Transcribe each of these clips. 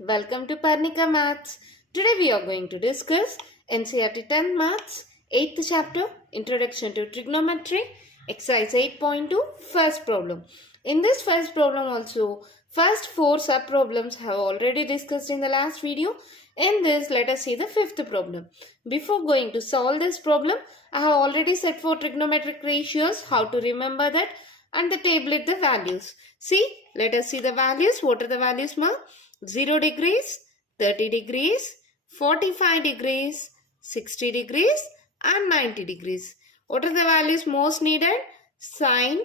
welcome to Parnika Maths. Today we are going to discuss NCERT 10 Maths 8th chapter Introduction to Trigonometry exercise 8.2 first problem. In this first problem also first 4 sub problems have already discussed in the last video. In this let us see the fifth problem. Before going to solve this problem I have already set for trigonometric ratios, how to remember that, and the tablet the values. See, let us see the values. What are the values, ma? 0 degrees, 30 degrees, 45 degrees, 60 degrees and 90 degrees. What are the values most needed? Sine,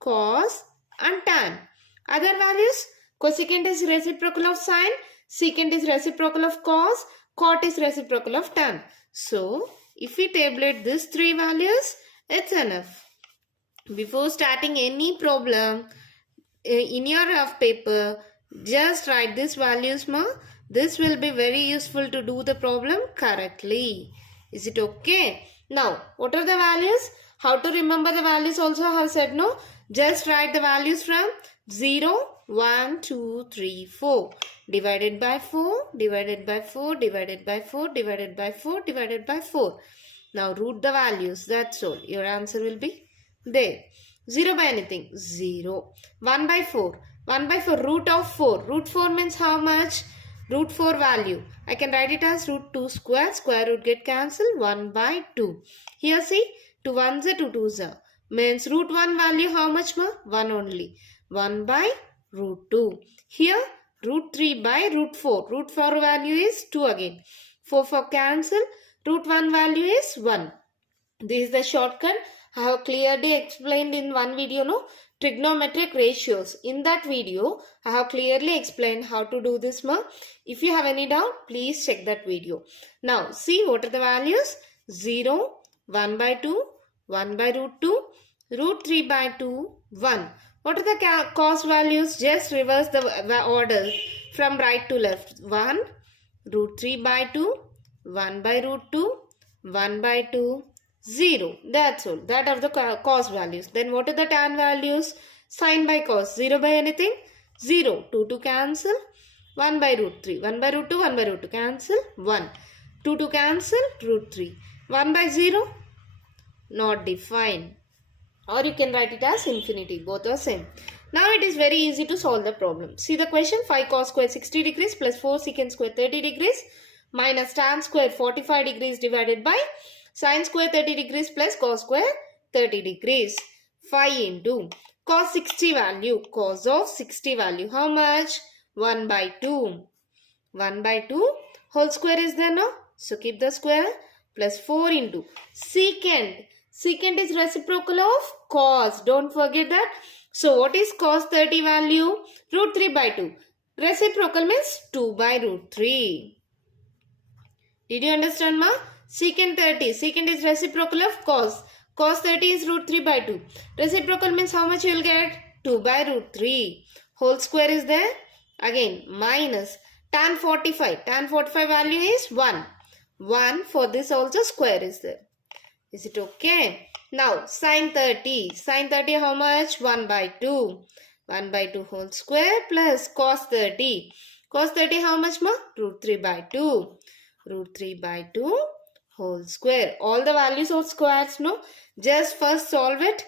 cos and tan. Other values? Cosecant is reciprocal of sine, secant is reciprocal of cos, cot is reciprocal of tan. So, if we tabulate these three values, it's enough. Before starting any problem in your rough paper, just write these values, ma. This will be very useful to do the problem correctly. Is it okay? Now, what are the values? How to remember the values also I have said, no? Just write the values from 0, 1, 2, 3, 4. Divided by 4, divided by 4, divided by 4, divided by 4, divided by 4. Now, root the values. That's all. Your answer will be there. 0 by anything? 0. 1 by 4. 1 by 4. Root of 4. Root 4 means how much? Root 4 value. I can write it as root 2 square. Square root get cancelled. 1 by 2. Here see. 2 1s are 2 2s are. Means root 1 value how much, ma? 1 only. 1 by root 2. Here root 3 by root 4. Root 4 value is 2 again. 4 for cancel. Root 1 value is 1. This is the shortcut. I have clearly explained in one video, no? Trigonometric ratios. In that video, I have clearly explained how to do this, ma. If you have any doubt, please check that video. Now, see what are the values? 0, 1 by 2, 1 by root 2, root 3 by 2, 1. What are the cos values? Just reverse the order from right to left. 1, root 3 by 2, 1 by root 2, 1 by 2, 0. That's all. That are the cos values. Then what are the tan values? Sine by cos. 0 by anything? 0. 2 to cancel. 1 by root 3. 1 by root 2. 1 by root 2. Cancel. 1. 2 to cancel. Root 3. 1 by 0. Not defined. Or you can write it as infinity. Both are same. Now it is very easy to solve the problem. See the question. 5 cos square 60 degrees plus 4 secant square 30 degrees minus tan square 45 degrees divided by sin square 30 degrees plus cos square 30 degrees. 5 into cos 60 value. Cos of 60 value. How much? 1 by 2. 1 by 2 whole square is there, no? So keep the square plus 4 into secant. Secant is reciprocal of cos. Don't forget that. So what is cos 30 value? Root 3 by 2. Reciprocal means 2 by root 3. Did you understand, ma? Secant 30. Secant is reciprocal of cos. Cos 30 is root 3 by 2. Reciprocal means how much you will get? 2 by root 3. Whole square is there. Again minus tan 45. Tan 45 value is 1. 1 for this also square is there. Is it okay? Now sin 30. Sin 30 how much? 1 by 2. 1 by 2 whole square plus cos 30. Cos 30 how much, ma? Root 3 by 2. Root 3 by 2 whole square. All the values of squares, no? Just first solve it.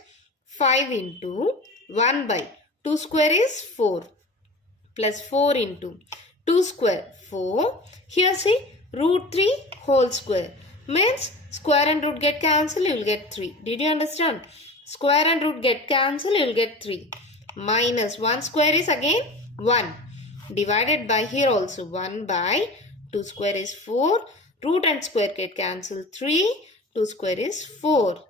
5 into 1 by 2 square is 4 plus 4 into 2 square 4. Here see root 3 whole square means square and root get cancelled, you will get 3. Did you understand? Square and root get cancelled, you will get 3. Minus 1 square is again 1. Divided by here also 1 by 2 square is 4. Root and square get cancelled. 3. 2 square is 4.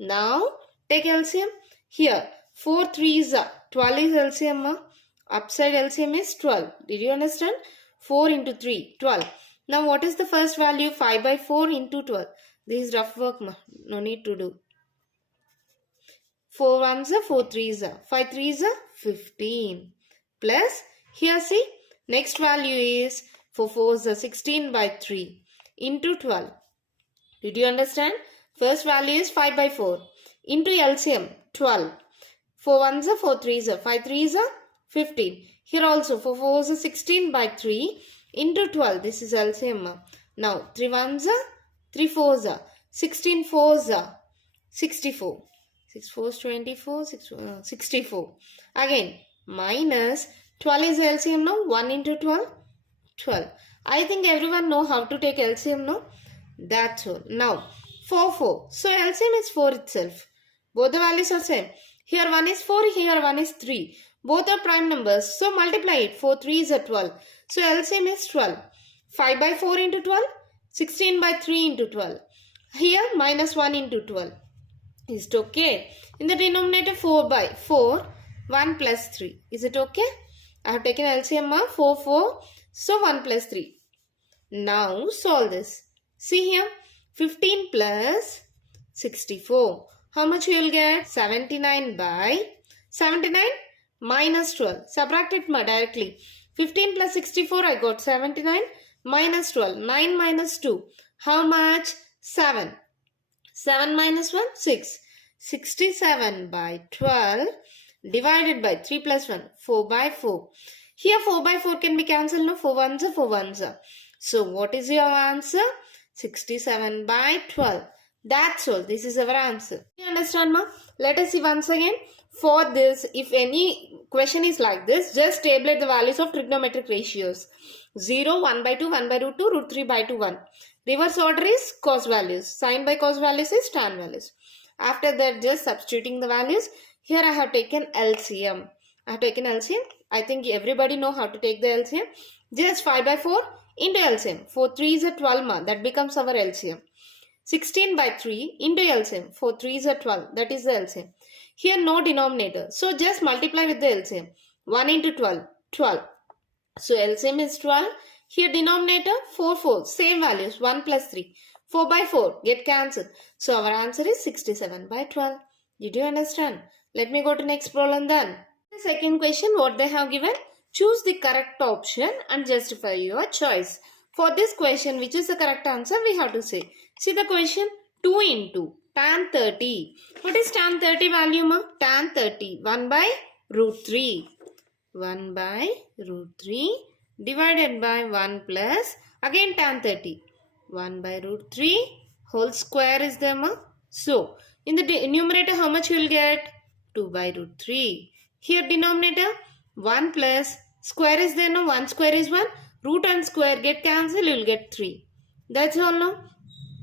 Now take LCM. Here 4 3s are 12 is LCM. Ma. Upside LCM is 12. Did you understand? 4 into 3 12. Now what is the first value? 5 by 4 into 12. This is rough work, ma. No need to do. 4 1s are 4 3s are 5 3s are 15. Plus here see next value is 4 4s are 16 by 3 into 12. Did you understand? First value is 5 by 4 into LCM 12. 4 1s are 4 3s are 5 3s are 15. Here also 4 4s are 16 by 3 into 12. This is LCM. Now 3 1s are 3 4s are 16 4s are 64. 6 4s 24, 64. Again minus 12 is LCM now. 1 into 12, 12. I think everyone know how to take LCM now. That's all. Now 4 4. So LCM is 4 itself. Both the values are same. Here 1 is 4, here 1 is 3. Both are prime numbers. So multiply it. 4 3 is a 12. So LCM is 12. 5 by 4 into 12. 16 by 3 into 12. Here minus 1 into 12. Is it okay? In the denominator 4 by 4. 1 plus 3. Is it okay? I have taken LCM of 4 4. So 1 plus 3. Now solve this. See here. 15 plus 64. How much you will get? 79 by 79 minus 12. Subtract it directly. 15 plus 64 I got 79 minus 12. 9 minus 2. How much? 7. 7 minus 1? 6. 67 by 12 divided by 3 plus 1. 4 by 4. Here 4 by 4 can be cancelled. No? 4 ones are 4 ones are. So what is your answer? 67 by 12. That's all. This is our answer. You understand, ma? Let us see once again. For this, if any question is like this, just tabulate the values of trigonometric ratios. 0, 1 by 2, 1 by root 2, root 3 by 2, 1. Reverse order is cos values. Sine by cos values is tan values. After that, just substituting the values. Here I have taken LCM. I think everybody know how to take the LCM. Just 5 by 4 into LCM. 4 3 is a 12 ma. That becomes our LCM. 16 by 3 into LCM. 4 3 is a 12. That is the LCM. Here no denominator. So just multiply with the LCM. 1 into 12. 12. So LCM is 12. Here denominator 4 4. Same values. 1 plus 3. 4 by 4. Get cancelled. So our answer is 67 by 12. Did you understand? Let me go to next problem then. The second question, what they have given? Choose the correct option and justify your choice. For this question, which is the correct answer, we have to say. See the question, 2 into tan 30. What is tan 30 value, ma? Tan 30, 1 by root 3. 1 by root 3 divided by 1 plus, again tan 30. 1 by root 3 whole square is there, ma? So, in the numerator, how much you will get? 2 by root 3. Here denominator, 1 plus, square is there, no? 1 square is 1. Root and square get cancelled, you will get 3. That's all, no?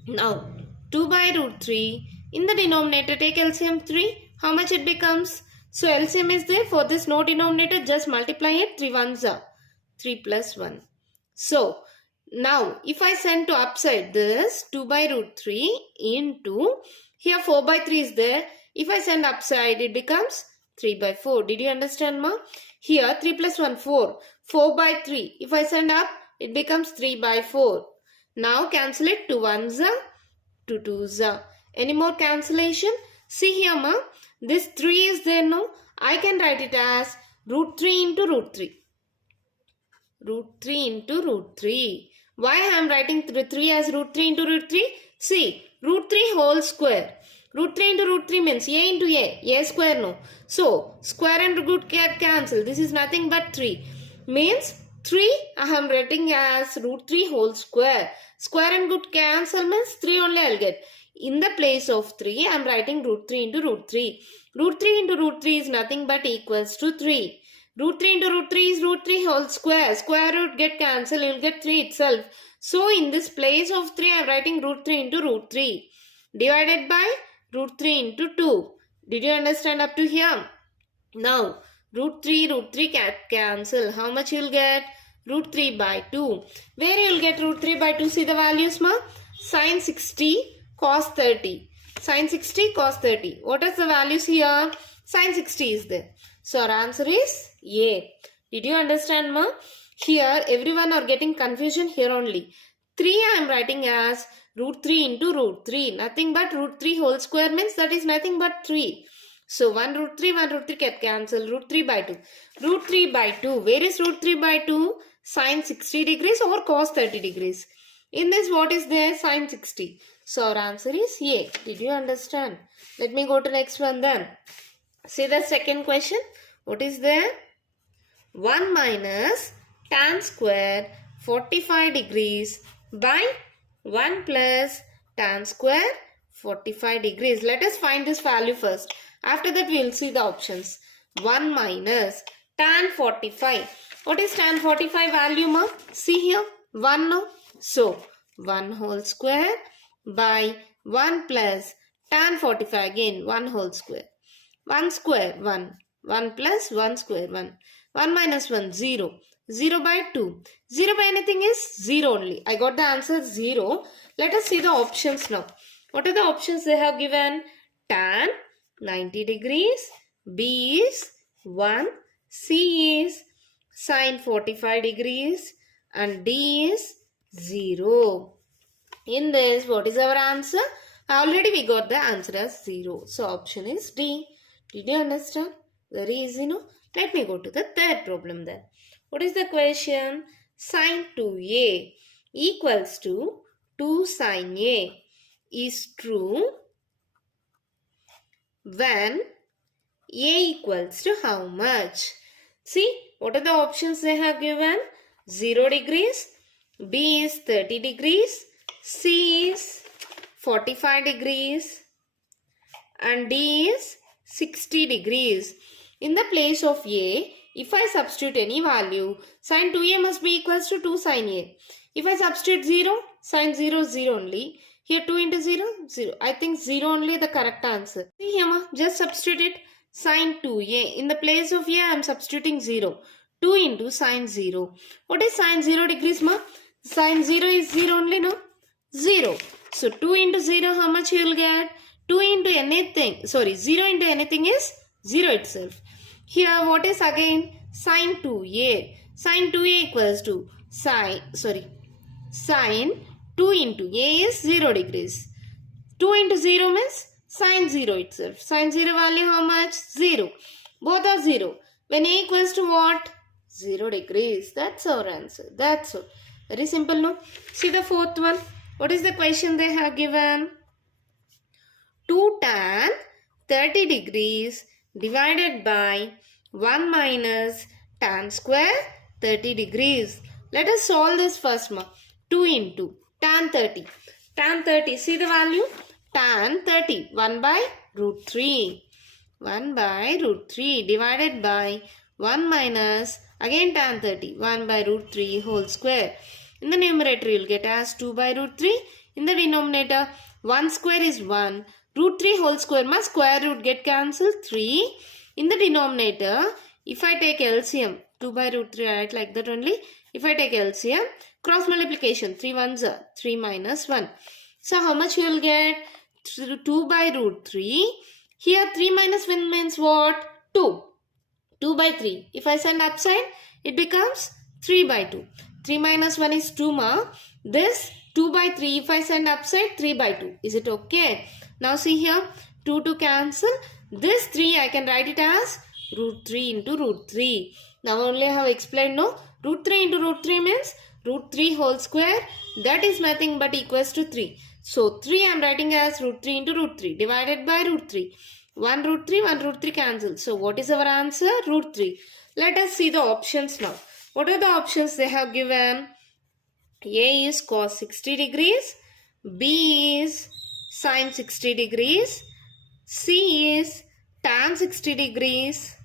Now, 2 by root 3. In the denominator, take LCM 3. How much it becomes? So, LCM is there. For this no denominator, just multiply it. 3 ones are 3 plus 1. So, now, if I send to upside this, 2 by root 3 into, here 4 by 3 is there. If I send upside, it becomes 3 by 4. Did you understand, ma? Here, 3 plus 1, 4. 4 by 3. If I send up, it becomes 3 by 4. Now, cancel it. 2 ones are, 2 twos are. Any more cancellation? See here, ma. This 3 is there, no? I can write it as root 3 into root 3. Root 3 into root 3. Why I am writing 3 as root 3 into root 3? See, root 3 whole square. Root 3 into root 3 means a into a square, no. So, square and root get cancelled. This is nothing but 3. Means 3 I am writing as root 3 whole square. Square and root cancel means 3 only I will get. In the place of 3, I am writing root 3 into root 3. Root 3 into root 3 is nothing but equals to 3. Root 3 into root 3 is root 3 whole square. Square root get cancelled, you will get 3 itself. So, in this place of 3, I am writing root 3 into root 3. Divided by root 3 into 2. Did you understand up to here? Now, root 3 can cancel. How much you will get? Root 3 by 2. Where you will get root 3 by 2? See the values, ma? Sin 60, cos 30. Sin 60, cos 30. What is the values here? Sin 60 is there. So, our answer is A. Did you understand, ma? Here, everyone are getting confusion here only. 3 I am writing as root 3 into root 3. Nothing but root 3 whole square means that is nothing but 3. So, 1 root 3 get cancelled. Root 3 by 2. Root 3 by 2. Where is root 3 by 2? Sin 60 degrees or cos 30 degrees. In this, what is there? Sin 60. So, our answer is A. Did you understand? Let me go to next one then. See the second question. What is there? 1 minus tan square 45 degrees by 1 plus tan square 45 degrees. Let us find this value first. After that we will see the options. 1 minus tan 45. What is tan 45 value, ma? See here. 1 no? So 1 whole square by 1 plus tan 45 again 1 whole square. 1 square 1. 1 plus 1 square 1. 1 minus 1 0. 0 by 2. 0 by anything is 0 only. I got the answer 0. Let us see the options now. What are the options they have given? Tan 90 degrees. B is 1. C is sin 45 degrees. And D is 0. In this, what is our answer? Already we got the answer as 0. So option is D. Did you understand? Very easy, no? Let me go to the third problem then. What is the question? Sin 2a equals to 2 sin a is true when a equals to how much? See, what are the options they have given? 0 degrees, B is 30 degrees, C is 45 degrees and D is 60 degrees. In the place of A, if I substitute any value, sin 2a must be equals to 2 sin a. If I substitute 0, sin 0 is 0 only. Here 2 into 0, 0. I think 0 only the correct answer. See here ma, just substitute it. Sin 2a. In the place of a, I am substituting 0. 2 into sin 0. What is sin 0 degrees ma? Sin 0 is 0 only, no? 0. So 2 into 0, how much you will get? 2 into anything, 0 into anything is 0 itself. Here what is again? Sin 2a. Sin 2a equals to sin 2 into a is 0 degrees. 2 into 0 means sin 0 itself. Sin 0 value how much? 0. Both are 0. When a equals to what? 0 degrees. That's our answer. That's all. Very simple, no? See the fourth one. What is the question they have given? 2 tan 30 degrees divided by 1 minus tan square 30 degrees. Let us solve this first, ma. 2 into tan 30. Tan 30, see the value? Tan 30, 1 by root 3. 1 by root 3 divided by 1 minus, again tan 30, 1 by root 3 whole square. In the numerator, you will get as 2 by root 3. In the denominator, 1 square is 1. Root 3 whole square, ma square root get cancelled 3. In the denominator, if I take LCM, 2 by root 3, I write like that only. If I take LCM, cross multiplication, 3 ones are 3 minus 1. So how much you will get? 2 by root 3. Here 3 minus 1 means what? 2. 2 by 3. If I send upside, it becomes 3 by 2. 3 minus 1 is 2 ma. This 2 by 3, if I send upside, 3 by 2. Is it okay? Now see here, 2 to cancel. This 3 I can write it as root 3 into root 3. Now only I have explained, no? Root 3 into root 3 means root 3 whole square. That is nothing but equals to 3. So 3 I am writing as root 3 into root 3 divided by root 3. 1 root 3 cancel. So what is our answer? Root 3. Let us see the options now. What are the options they have given? A is cos 60 degrees. B is sin 60 degrees. C is tan 60 degrees.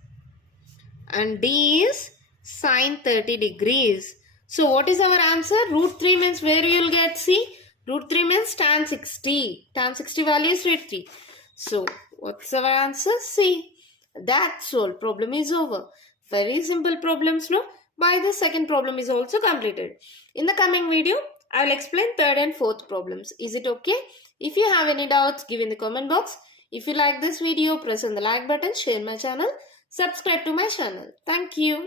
And D is sin 30 degrees. So what is our answer? Root 3 means where you will get C? Root 3 means tan 60. Tan 60 value is root 3. So what's our answer? C. That's all. Problem is over. Very simple problems, no? By the second problem is also completed. In the coming video, I will explain third and fourth problems. Is it okay? If you have any doubts, give in the comment box. If you like this video, press on the like button, share my channel, subscribe to my channel. Thank you.